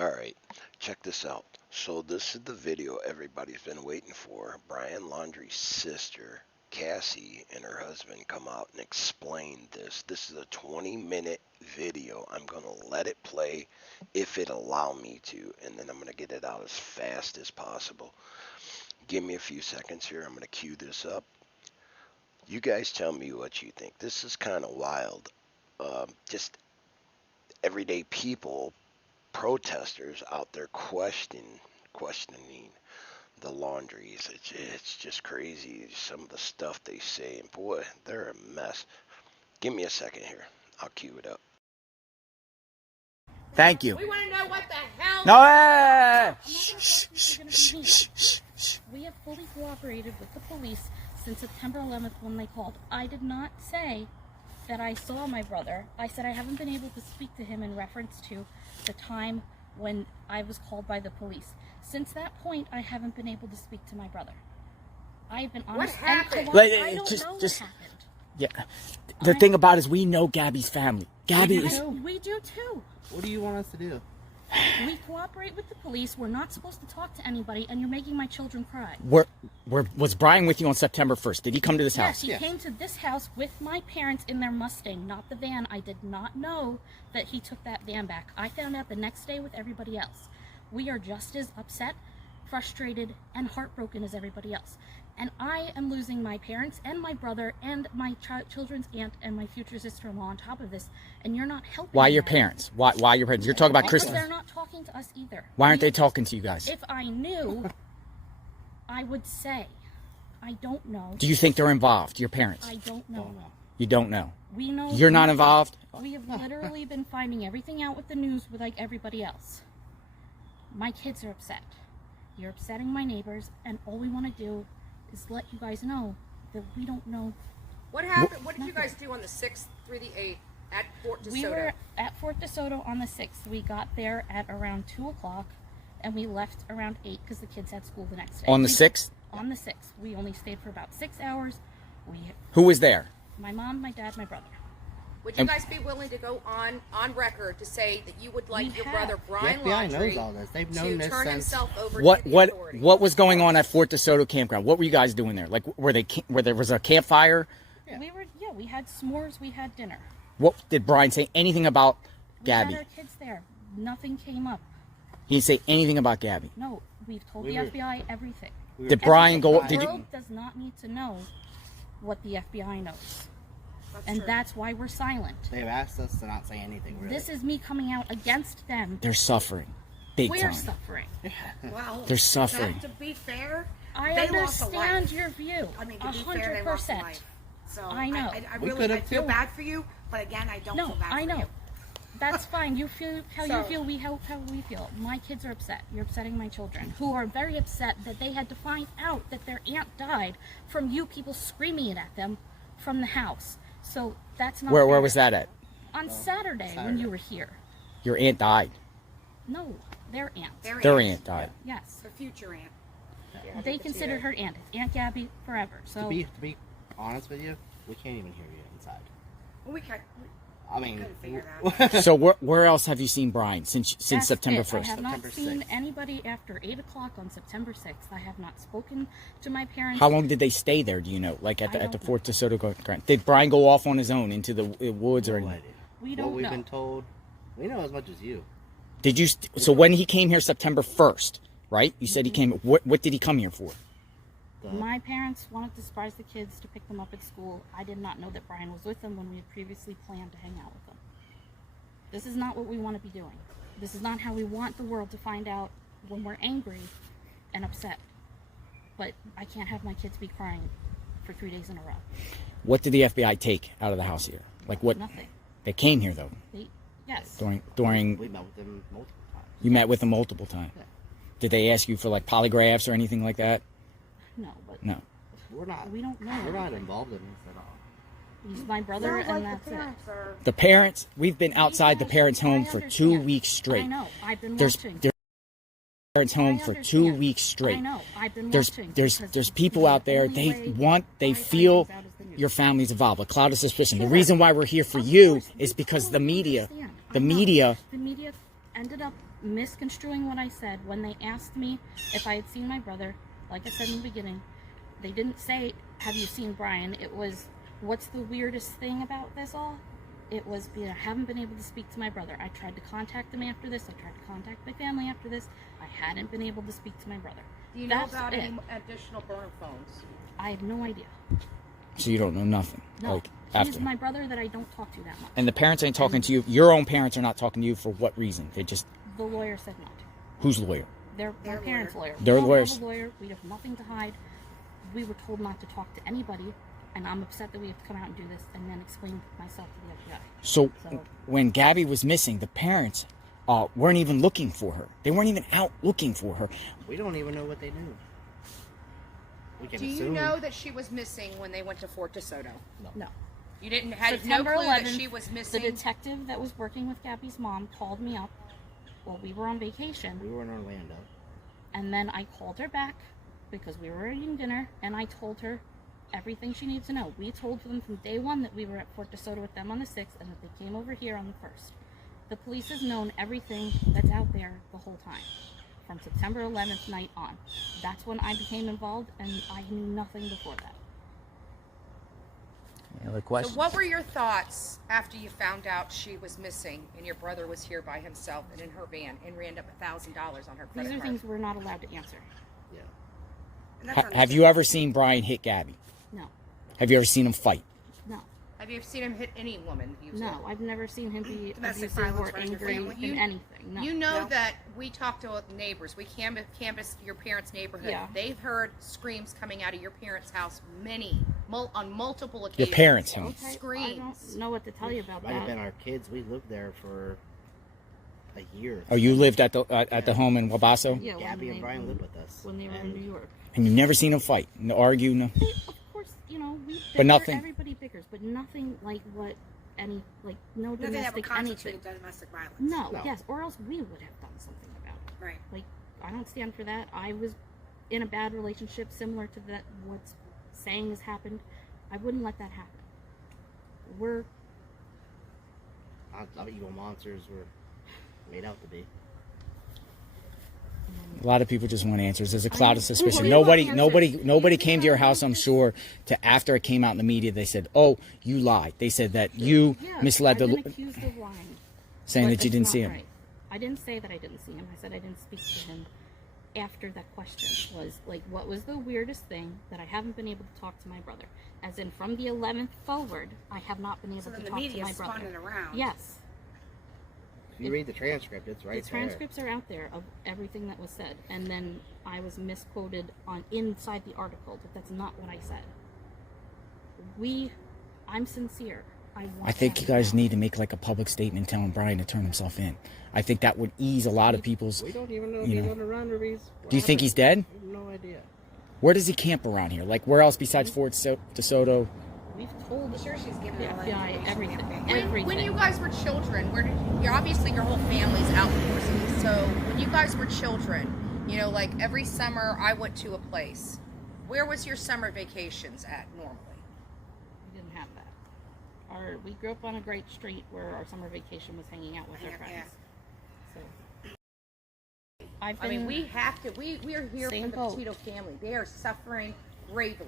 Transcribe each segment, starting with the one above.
Alright, check this out. So this is the video everybody's been waiting for. Brian Laundrie's sister, Cassie, and her husband come out and explain this. This is a 20-minute video. I'm going to let it play if it allow me to, and then I'm going to get it out as fast as possible. Give me a few seconds here. I'm going to cue this up. You guys tell me what you think. This is kind of wild. Just everyday people, protesters out there questioning the Laundries. It's just crazy, some of the stuff they say, and boy, they're a mess. Give me a second here. I'll cue it up. Thank you. We want to know what the hell. No, We have fully cooperated with the police since September 11th when they called. I did not say that I saw my brother. I said I haven't been able to speak to him in reference to the time when I was called by the police. Since that point, I haven't been able to speak to my brother. I've been honest and cooperative. I don't know what happened. Yeah. The thing about it is we know Gabby's family. Gabby is... We do too. What do you want us to do? We cooperate with the police. We're not supposed to talk to anybody, and you're making my children cry. Was Brian with you on September 1st? Did he come to this house? Yes, he came to this house with my parents in their Mustang, not the van. I did not know that he took that van back. I found out the next day with everybody else. We are just as upset, frustrated, and heartbroken as everybody else. And I am losing my parents and my brother and my children's aunt and my future sister-in-law on top of this, and you're not helping. Why your parents? Why your parents? You're talking about Because Christmas. they're not talking to us either. Why aren't they talking to you guys? If I knew, I would say. I don't know. Do you think they're involved, your parents? I don't know. You don't know. We know. You're not involved? We have literally been finding everything out with the news with like everybody else. My kids are upset. You're upsetting my neighbors, and all we want to do is let you guys know that we don't know. What happened? What did you guys do on the 6th through the 8th at Fort DeSoto? We were at Fort DeSoto on the 6th. We got there at around 2 o'clock, and we left around 8 because the kids had school the next day. On the 6th? On the 6th. We only stayed for about 6 hours. Who was there? My mom, my dad, my brother. Would you guys be willing to go on record to say that you would like your brother Brian The FBI Laundrie knows all this. They've to known this turn since... himself over What to the authorities? was going on at Fort DeSoto campground? What were you guys doing there? Like, where there was a campfire? We had s'mores, we had dinner. What did Brian say anything about We Gabby? had our kids there. Nothing came up. He didn't say anything about Gabby. No, we've told the FBI everything. Did Brian go? The Did world you? does not need to know what the FBI knows. That's And true. that's why we're silent. They've asked us to not say anything, really. This is me coming out against them. They're suffering, big We're time. suffering. Well, They're suffering. To be fair, I they lost a understand life. your view. I mean, to be fair, they lost a 100%. life. So I know. I We really could've feel too. bad for you, but again, I don't No, feel bad I for know. you. That's fine. You feel how you So- feel. We how we feel. My kids are upset. You're upsetting my children, who are very upset that they had to find out that their aunt died from you people screaming it at them from the house. So that's not Where fair. was that at? On Saturday when you were here. Your aunt died. No, their aunt. Their aunt died. Yes, The future aunt. they considered her aunt. It's Aunt Gabby forever. So To be honest with you, we can't even hear you inside. Well, we can't. I mean... couldn't figure it out. So where else have you seen Brian since that's September it. 1st? I have not September seen 6th. anybody after 8 o'clock on September 6th. I have not spoken to my parents. How long did they stay there? Do you know? Like at I the don't Fort DeSoto campground? Did Brian go off on his own into the woods or No anything? idea. We What don't we've know. been told, we know as much as you. Did you? So when he came here September 1st, right? You said he came. What did he come here for? My parents wanted to surprise the kids to pick them up at school. I did not know that Brian was with them when we had previously planned to hang out with them. This is not what we want to be doing. This is not how we want the world to find out when we're angry and upset. But I can't have my kids be crying for 3 days in a row. What did the FBI take out of the house here? Like what? Nothing. They came here though. Yes. During We met with them multiple times. you met with them multiple times. Yeah. Did they ask you for like polygraphs or anything like that? No, but No. We're not... we don't know. We're not anything. involved in this at all. He's my brother, Sounds and like that's the it. parents are. The parents. We've been outside the parents' home for 2 understand. weeks straight. I know. I've been There's watching. parents' home I for 2 understand. weeks straight. I know. I've been There's watching. there's because there's it's people the out there. only way They I find feel things out is the news. your family's involved. A cloud of suspicion. The Sure. reason why we're here for Of you course, is we because the totally media, understand. the I know. media The media ended up misconstruing what I said when they asked me if I had seen my brother. Like I said in the beginning, they didn't say, have you seen Brian? It was, what's the weirdest thing about this all? It was, I haven't been able to speak to my brother. I tried to contact him after this. I tried to contact my family after this. I hadn't been able to speak to my brother. Do you know That's about it. any additional burner phones? I have no idea. So you don't know nothing. No, Like, he's after. my brother that I don't talk to that much. And the parents ain't talking to you. Your own parents are not talking to you for what reason? They just, The lawyer said not to. whose lawyer? They're my Their parents' lawyer. lawyer. Their We don't lawyers. have a lawyer. We have nothing to hide. We were told not to talk to anybody, and I'm upset that we have to come out and do this and then explain myself to the FBI. So So- when Gabby was missing, the parents weren't even looking for her. They weren't even out looking for her. We don't even know what they knew. We can Do you assume. know that she was missing when they went to Fort DeSoto? No. You didn't had September no clue 11th, that she was missing. the detective that was working with Gabby's mom called me up while we were on vacation, We were in Orlando. and then I called her back because we were eating dinner, and I told her everything she needs to know. We told them from day one that we were at Fort DeSoto with them on the 6th and that they came over here on the 1st. The police has known everything that's out there the whole time, from September 11th night on. That's when I became involved, and I knew nothing before that. Any other So questions? what were your thoughts after you found out she was missing and your brother was here by himself and in her van and ran up $1,000 on her These credit are card? things we're not allowed to answer. Yeah. And that's Have you ever seen Brian hit Gabby? No. Have you ever seen him fight? No. Have you ever seen him hit any woman? No. I've never seen him be Domestic abusive violence or running your angry family? in anything. No. You know No. that we talked to neighbors. We canvassed your parents' neighborhood. Yeah. They've heard screams coming out of your parents' house on multiple Your occasions. parents' house. Okay, I Screams. don't know what to tell you about Might have that. been our kids. We lived there for a year. Oh, you lived at the home in Wabasso? Yeah, Gabby when and they- Brian lived with us. when they were in And New York. And you never seen him fight? No argue? No. Of course, we bicker, But nothing- everybody bickers, but nothing like what no Nothing that would domestic constitute anything. domestic violence. No, No. yes, or else we would have done something about it. Right. Like, I don't stand for that. I was in a bad relationship similar to that, what's saying has happened. I wouldn't let that happen. We're, Not evil monsters were made out to be. A lot of people just want answers. There's a cloud of suspicion. We want Nobody answers. came to your house, I'm sure, to after it came out in the media, they said, oh, you lied. They said that you yeah, misled I've been the, accused of lying. saying But that you it's didn't not see him. right. I didn't say that I didn't see him. I said I didn't speak to him after that question. Was like, what was the weirdest thing that I haven't been able to talk to my brother? As in, from the 11th forward, I have not been able So to then the talk to media my is brother. spun it around. Yes, If you read the transcript, it's right the transcripts are out there of everything that was said, and then I was misquoted on inside the article, but that's not what I said. I'm sincere. I think you guys need to make like a public statement telling Brian to turn himself in. I think that would ease a lot of people's. there. We don't even know if You he's know. on the run or he's. Do you think he's dead? I have no idea. Where does he camp around here? Like where else besides Fort DeSoto? We've told I'm sure she's giving the all that FBI information. everything. When Everything. you guys were children, you're obviously your whole family's outdoorsy. So when you guys were children, like every summer I went to a place. Where was your summer vacations at normally? We didn't have that. We grew up on a great street where our summer vacation was hanging out with our Yeah. friends. So I've I been, mean, we have to. We are here for Same the boat. Petito family. They are suffering gravely,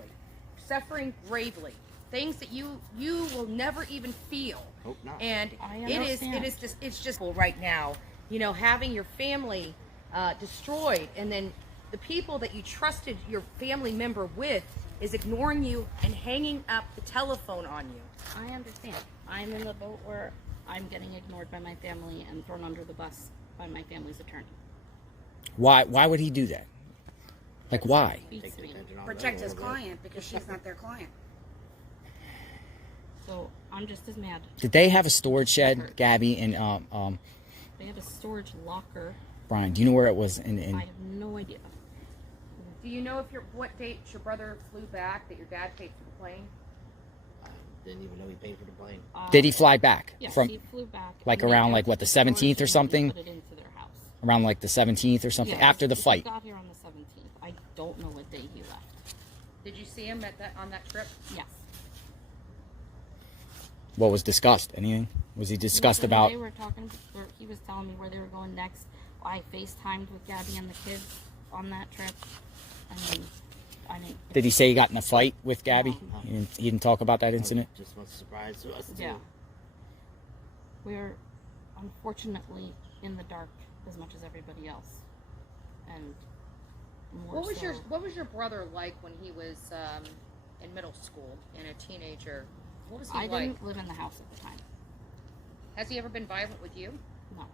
things that you will never even feel. Hope not. And I it's just right now. Having your family destroyed, and then the people that you trusted your family member with is ignoring you and hanging up the telephone on you. I understand. I'm in the boat where I'm getting ignored by my family and thrown under the bus by my family's attorney. Why would he do that? Like why? Beats Take the me. attention off Protect them a his little bit. client because she's not their client. So I'm just as mad. Did they have a storage shed, Gabby and They have a storage locker. Brian? Do you know where it was? I have no idea. Do you know what date your brother flew back? That your dad paid for the plane? I didn't even know he paid for the plane. Did he fly back Yes, from he flew back. like and they around asked like what the the storage 17th or unit to something? Put it into their house. Around like the 17th or something Yeah, after the he fight. got here on the 17th. I don't know what day he left. Did you see him on that trip? Yes. What was discussed? Anything? Was he discussed When about? They were talking, or he was telling me where they were going next. I FaceTimed with Gabby and the kids on that trip. I mean, I didn't. Did he say he got in a fight with Gabby? No. He didn't talk about that incident. Just was a surprise to us too. Yeah. We're unfortunately in the dark as much as everybody else, and more What was so. your brother like when he was in middle school and a teenager? What was he I like? didn't live in the house at the time. Has he ever been violent with you? No.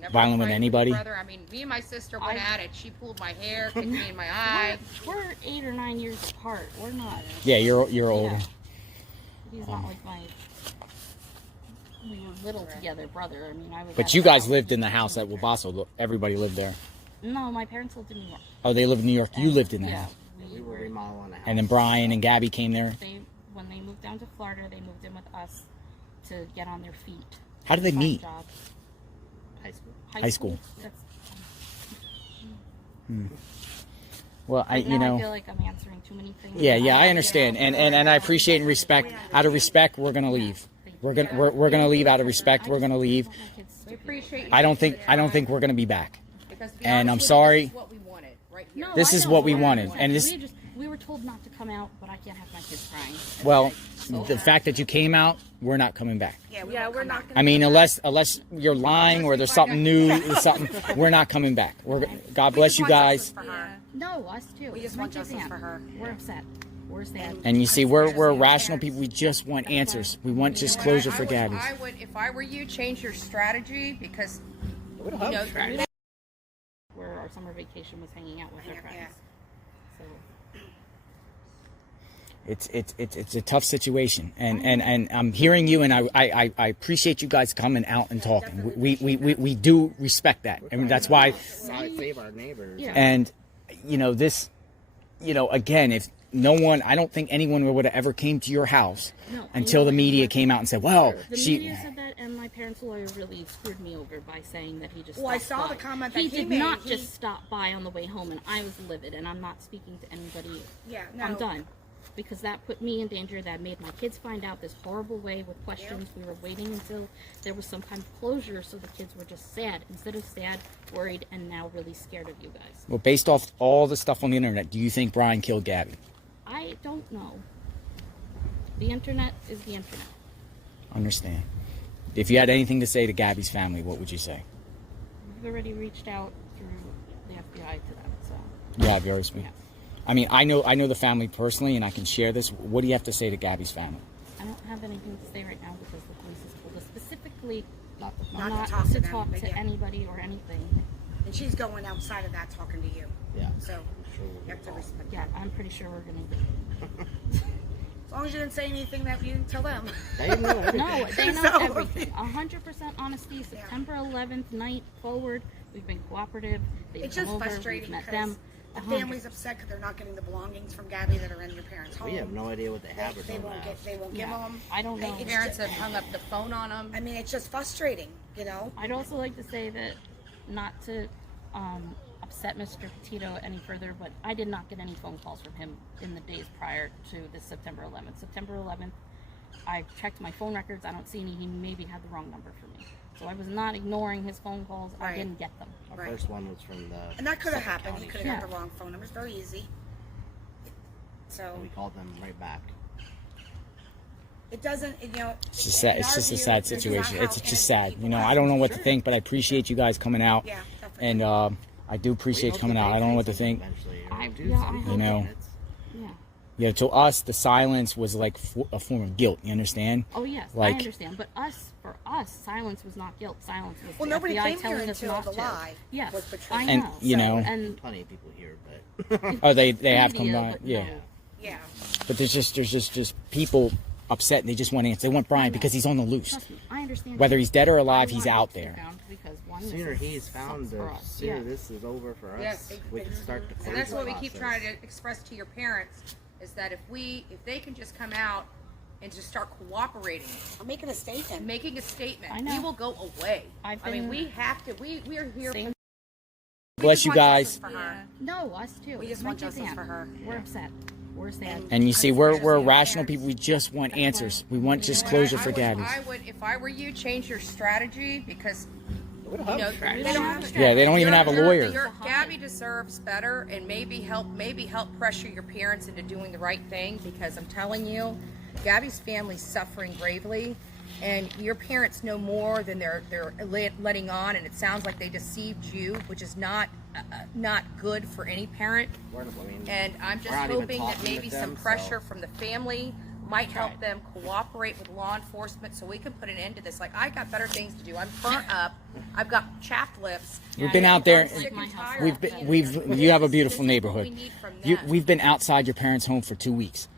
Never Violent with fight anybody? your brother? I mean, me and my sister went at it. She pulled my hair, kicked me in my eye. We're 8 or 9 years apart. We're not. Yeah, you're older. Yeah. He's not like my. We were little together, brother. I mean, I was. But at you a guys house. lived in the house at Wabasso. Everybody lived there. No, my parents lived in New York. Oh, they lived in New York. You lived in the Yeah, house. We were remodeling the house. And then Brian and Gabby came there. When they moved down to Florida, they moved in with us to get on their feet. How did they find meet? jobs. high school. High school. That's, Well, right you now know. I feel like I'm answering too many things. Yeah, I understand, and I appreciate and respect. Out of respect, we're gonna leave. We're gonna leave out of respect. We're gonna leave. We appreciate you. I don't think we're gonna be back. Because to be and honest I'm with you, sorry. This is what we wanted right here. No, This I is know, what we 100%. wanted, and this. We were told not to come out, but I can't have my kids crying. Well, the fact that you came out, we're not coming back. Yeah, we're not gonna. I mean, unless you're lying or there's something new, we're not coming back. God bless you guys. No, us too. We just My want kids justice can't. for her. We're upset. We're sad. And you see, we're rational people. We just want answers. We want just closure for Gabby. I would, if I were you, change your strategy because you know, Where our summer vacation was hanging out with our friends. So It's a tough situation, and I'm hearing you, and I appreciate you guys coming out and talking. We do respect that, and that's why. Save our neighbors. Yeah. And this, again, if no one, I don't think anyone would have ever came to your house No, until the media came out and said, "Well, the she." media said that, and my parents' lawyer really screwed me over by saying that he just. Well, I stopped saw the by. comment that he he did made. not He- just stop by on the way home, and I was livid. And I'm not speaking to anybody. Yeah, no. I'm done. Because that put me in danger. That made my kids find out this horrible way with questions. We were waiting until there was some kind of closure, so the kids were just sad instead of sad, worried, and now really scared of you guys. Well, based off all the stuff on the internet, do you think Brian killed Gabby? I don't know. The internet is the internet. Understand. If you had anything to say to Gabby's family, what would you say? We've already reached out through the FBI to them, so. You have yours. Yeah. I mean, I know the family personally, and I can share this. What do you have to say to Gabby's family? I don't have anything to say right now because the police has told us specifically Not not to talk to them, talk but to yeah. anybody or anything. And she's going outside of that talking to you. Yeah. So I'm sure we'll you get have to called. respect Yeah, that. I'm pretty sure we're gonna As long as you didn't say anything that you didn't tell them. They know everything. No, they know So- everything. 100% honesty. September 11th night forward, we've been cooperative. They've It's come just over, frustrating we've met because them. the family's upset because they're not getting the belongings from Gabby that are in your parents' home. We have no idea what they have or They don't won't have. get. They won't give Yeah, them. I don't know. It's parents just- have hung up the phone on them. I mean, it's just frustrating, you know. I'd also like to say that not to upset Mr. Petito any further, but I did not get any phone calls from him in the days prior to this September 11th. September 11th, I checked my phone records. I don't see any. He maybe had the wrong number for me. So I was not ignoring his phone calls. I Right. didn't get them. Our Right. first one was from the. And that could have Suffolk happened. He County could have Yeah. got the wrong phone number. It's very easy. So We called them right back. it doesn't, you know. It's just sad. in It's our just a view, sad this is not situation. how It's just innocent sad. people You know, act. I don't know what to think, but I appreciate you guys coming out, Yeah, definitely. and I do appreciate We you coming hope out. that I don't know they what to say think. something eventually, or I- do yeah, I something. hope You know. It's- Yeah. Yeah, to us, the silence was like a form of guilt. You understand? Oh yes, Like- I understand. But for us, silence was not guilt. Silence was Well, the nobody FBI came here telling us until not the to. lie Yes, was portrayed. I And, know. you know- and Plenty of people here, but Oh, they have come media, by. but Yeah, no. Yeah. but there's just people upset, and they just want answers. They want Brian because he's on the loose. Trust me, I understand. Whether he's dead or alive, I he's want out him to be there. found Because one, the sooner this is- he's found, sucks for the us. sooner Yeah. this is over for us. Yes. We can start the And that's what we closure keep process. trying to express to your parents is that if they can just come out and just start cooperating, I'm making a statement. making a statement, I know. we will go away. I've I mean, been- we have to. We are here. Same. We Bless just you want guys. justice for her. No, us too. We just My want kids justice can't. for her. We're upset. We're sad. And you see, we're Unfortunately, rational parents- people. We just want answers. We want just But closure I for would- Gabby. I would, if I were you, change your strategy because We don't you have know a strategy. they don't have a Yeah, strategy. they don't even have a lawyer. Gabby deserves better, and maybe help pressure your parents into doing the right thing. Because I'm telling you, Gabby's family's suffering gravely, and your parents know more than they're letting on. And it sounds like they deceived you, which is not good for any parent. I mean, And I'm just we're not even hoping that talking maybe with some them, pressure so- from the family might help them cooperate with law enforcement so we can put an end to this. Like, I got better things to do. I'm burnt up. I've got chapped lips. We've been out there. I'm sick and tired We've of been, being you have a this. beautiful This is what neighborhood. we need from them. We've been outside your parents' home for 2 weeks.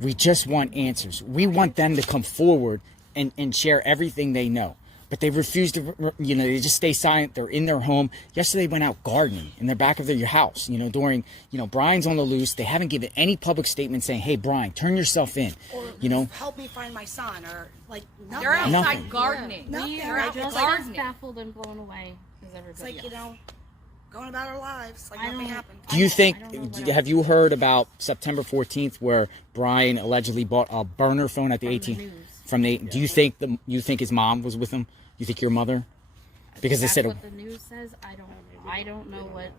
We just want answers. We want them to come forward and share everything they know. But they refuse to, they just stay silent. They're in their home. Yesterday they went out gardening in the back of their house, during, Brian's on the loose. They haven't given any public statement saying, hey, Brian, turn yourself in, Or help me find my son, or like nothing. They're outside Nothing. gardening. Nothing. They're I out just- Just gardening. as baffled and blown away as It's everybody like, else. going about our lives like I nothing don't- happened. Do you think, I don't know what have you heard about September 14th where Brian allegedly bought a burner phone at the From the 18th? news. Do you think his mom was with him? You think your mother? Because they That's said, what the news says. I don't know what.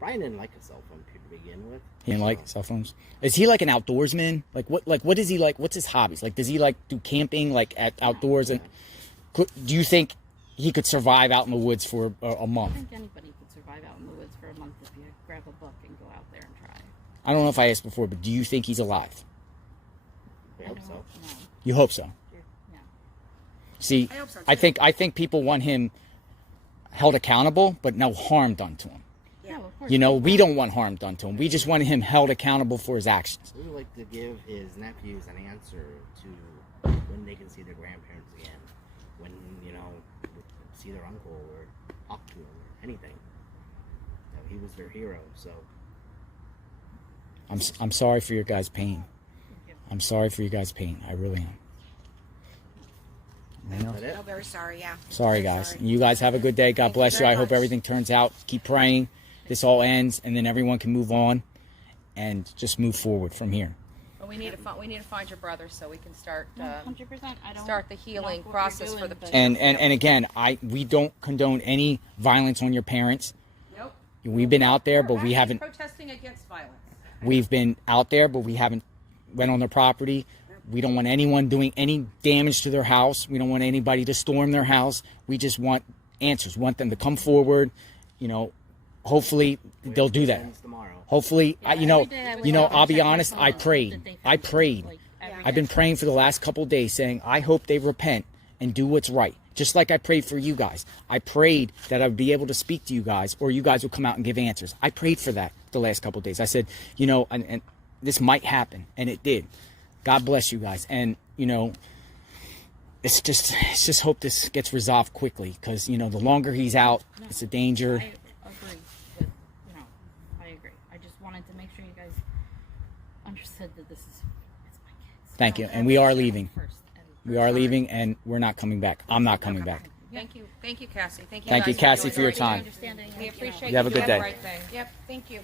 Brian didn't like a cell phone to begin with. he didn't like cell phones. Is he like an outdoorsman? What is he like? What's his hobbies? Like, does he like do camping, like at outdoors? And do you think he could survive out in the woods for a I month? think anybody could survive out in the woods for a month if you grab a book and go out there and try. I don't know if I asked before, but do you think he's alive? We I hope don't so. know. You hope so. Yeah. See, I hope so, I too. think people want him held accountable, but no harm done to him. No, of course. We don't want harm done to him. We just want him held accountable for his actions. We would like to give his nephews an answer to when they can see their grandparents again, when see their uncle or talk to him or anything. He was their hero, so I'm sorry for your guys' pain. I'm sorry for you guys' pain. I really am. Anything else? is that it? I'm very sorry. Yeah. Sorry, Very guys. sorry. You guys have a good day. God Thank you bless you. very I hope much. everything turns out. Keep praying. This all ends, and then everyone can move on and just move forward from here. But we need to find your brother so we can start 100%. I don't start the healing know what process you're for the doing, but- And again, we don't condone any violence on your parents. Nope. We've been out there, but we We're haven't. protesting against violence. We've been out there, but we haven't went on their property. We don't want anyone doing any damage to their house. We don't want anybody to storm their house. We just want answers. We want them to come forward. Hopefully they'll do that. Ends tomorrow. Hopefully, Yeah, every day I wake up I'll and be check my honest. phone I that prayed. they found I it, prayed. like, every I've been day. praying for the last couple of days, saying I hope they repent and do what's right. Just like I prayed for you guys. I prayed that I would be able to speak to you guys, or you guys would come out and give answers. I prayed for that the last couple of days. I said, and this might happen, and it did. God bless you guys, and it's just hope this gets resolved quickly, because the longer he's out, it's a danger. I agree. But, I agree. I just wanted to make sure you guys understood that it's my kids. Thank you, and we are leaving. First, and We are leaving, and we're not coming back. I'm not coming back. Thank you, Cassie. Thank you. Thank you, guys Cassie, doing for your the right time. thing. understanding. We and, appreciate You have a doing good day. the right thing. Yep. Thank you.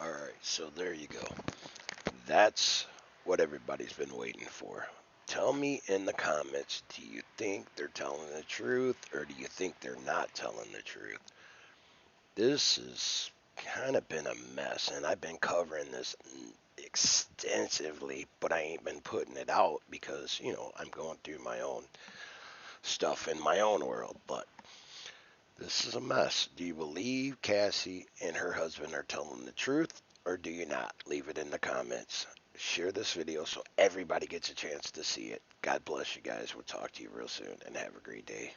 All right, so there you go. That's what everybody's been waiting for. Tell me in the comments, do you think they're telling the truth, or do you think they're not telling the truth? This has kind of been a mess, and I've been covering this extensively, but I ain't been putting it out because, I'm going through my own stuff in my own world. But this is a mess. Do you believe Cassie and her husband are telling the truth, or do you not? Leave it in the comments. Share this video so everybody gets a chance to see it. God bless you guys. We'll talk to you real soon, and have a great day.